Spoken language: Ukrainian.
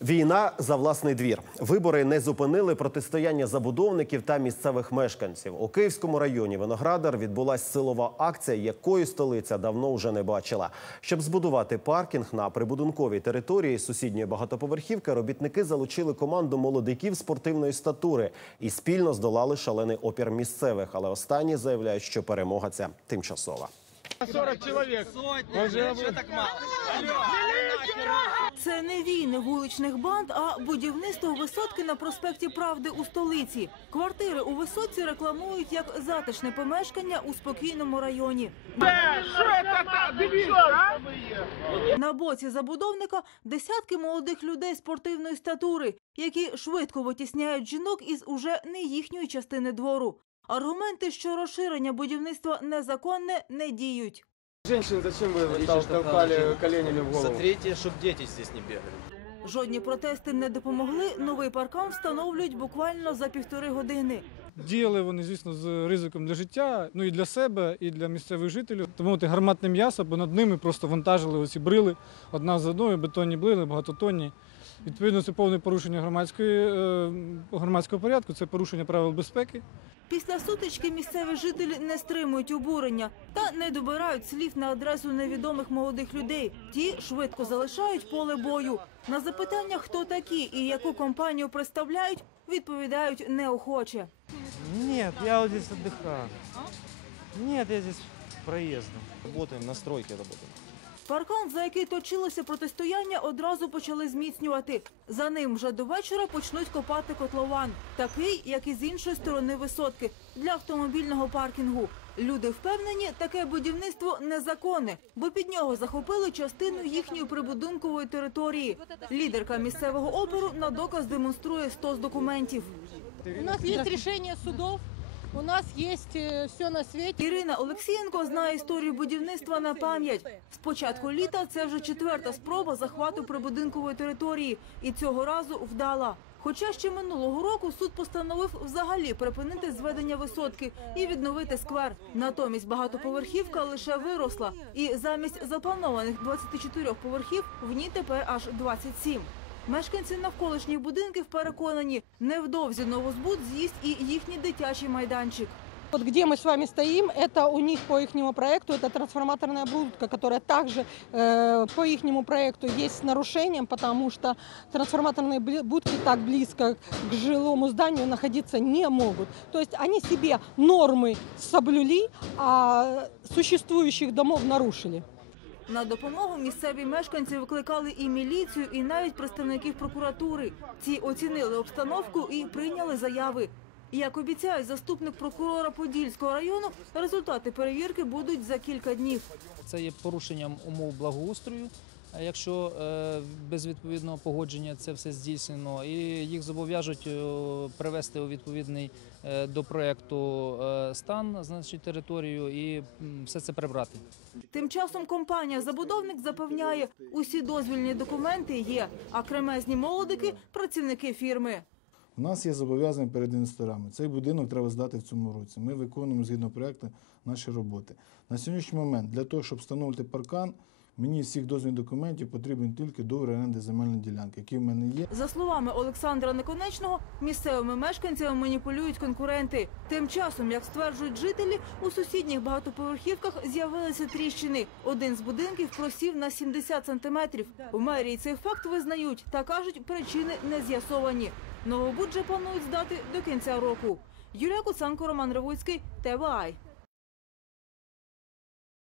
Війна за власний двір. Вибори не зупинили протистояння забудовників та місцевих мешканців. У Київському районі Виноградар відбулася силова акція, якої столиця давно вже не бачила. Щоб збудувати паркінг на прибудинковій території сусідньої багатоповерхівки, робітники залучили команду молодиків спортивної статури і спільно здолали шалений опір місцевих. Але останні заявляють, що перемога ця тимчасова. 40 человек. Уже Це не війни вуличних банд, а будівництво висотки на проспекті Правди у столиці. Квартири у висотці рекламують як затишне помешкання у спокійному районі. На боці забудовника десятки молодих людей спортивної статури, які швидко витісняють жінок із уже не їхньої частини двору. Аргументи, що розширення будівництва незаконне, не діють. Женщин, зачем что толкали коленями в голову? Смотрите, чтобы дети здесь не бегали. Жодні протести не допомогли. Новий паркан встановлюють буквально за півтори години. Діяли вони, звісно, з ризиком для життя, ну і для себе, і для місцевих жителів. Тому те гарматне м'ясо, бо над ними просто вантажили оці брили одна за одною, бетонні брили, багатотонні. Відповідно, це повне порушення громадської, е, громадського порядку, це порушення правил безпеки. Після сутички місцеві жителі не стримують обурення та не добирають слів на адресу невідомих молодих людей. Ті швидко залишають поле бою. На запитання, хто такі і яку компанію представляють, відповідають неохоче. Нет, я вот здесь отдыхаю. Нет, я здесь проездом. Работаем, на стройке работаем. Паркан, за який точилося протистояння, одразу почали зміцнювати. За ним вже до вечора почнуть копати котлован, такий, як і з іншої сторони висотки, для автомобільного паркінгу. Люди впевнені, таке будівництво незаконне, бо під нього захопили частину їхньої прибудинкової території. Лідерка місцевого опору на доказ демонструє стос документів. У нас есть решение судов, у нас есть все на свете. Ірина Олексієнко знає історію будівництва на пам'ять. З початку літа це вже четверта спроба захвату прибудинкової території, і цього разу вдала. Хоча ще минулого року суд постановив взагалі припинити зведення висотки і відновити сквер. Натомість багатоповерхівка лише виросла, і замість запланованих 24 поверхів в ній тепер аж 27. Мешканці навколишніх будинків переконані, невдовзі новозбуд з'їсть і їхній дитячий майданчик. Вот где мы с вами стоим, это у них по их проекту, это трансформаторная будка, которая также э, по их проекту есть с нарушением, потому что трансформаторные бли- будки так близко к жилому зданию находиться не могут. То есть они себе нормы соблюли, а существующих домов нарушили. На допомогу місцеві мешканці викликали і міліцію, і навіть представників прокуратури. Ці оцінили обстановку і прийняли заяви. Як обіцяє заступник прокурора Подільського району, результати перевірки будуть за кілька днів. Це є порушенням умов благоустрою. Е, Якщо е, без відповідного погодження це все здійснено, і їх зобов'яжуть е, привести у відповідний до проекту стан, значить територію, і все це прибрати. Тим часом компанія забудовник запевняє, усі дозвільні документи є, а кремезні молодики працівники фірми. У нас є зобов'язання перед інвесторами. Цей будинок треба здати в цьому році. Ми виконуємо згідно проекту наші роботи. На сьогоднішній момент для того, щоб встановити паркан, мені з всіх дозвільних документів потрібен тільки договір оренди земельної ділянки, який в мене є. За словами Олександра Неконечного, місцевими мешканцями маніпулюють конкуренти. Тим часом, як стверджують жителі, у сусідніх багатоповерхівках з'явилися тріщини. Один з будинків просів на 70 сантиметрів. У мерії цей факт визнають та кажуть, причини не з'ясовані. Новобуд же планують здати до кінця року. Юлія Куценко, Роман Ревуцький, ТВАЙ.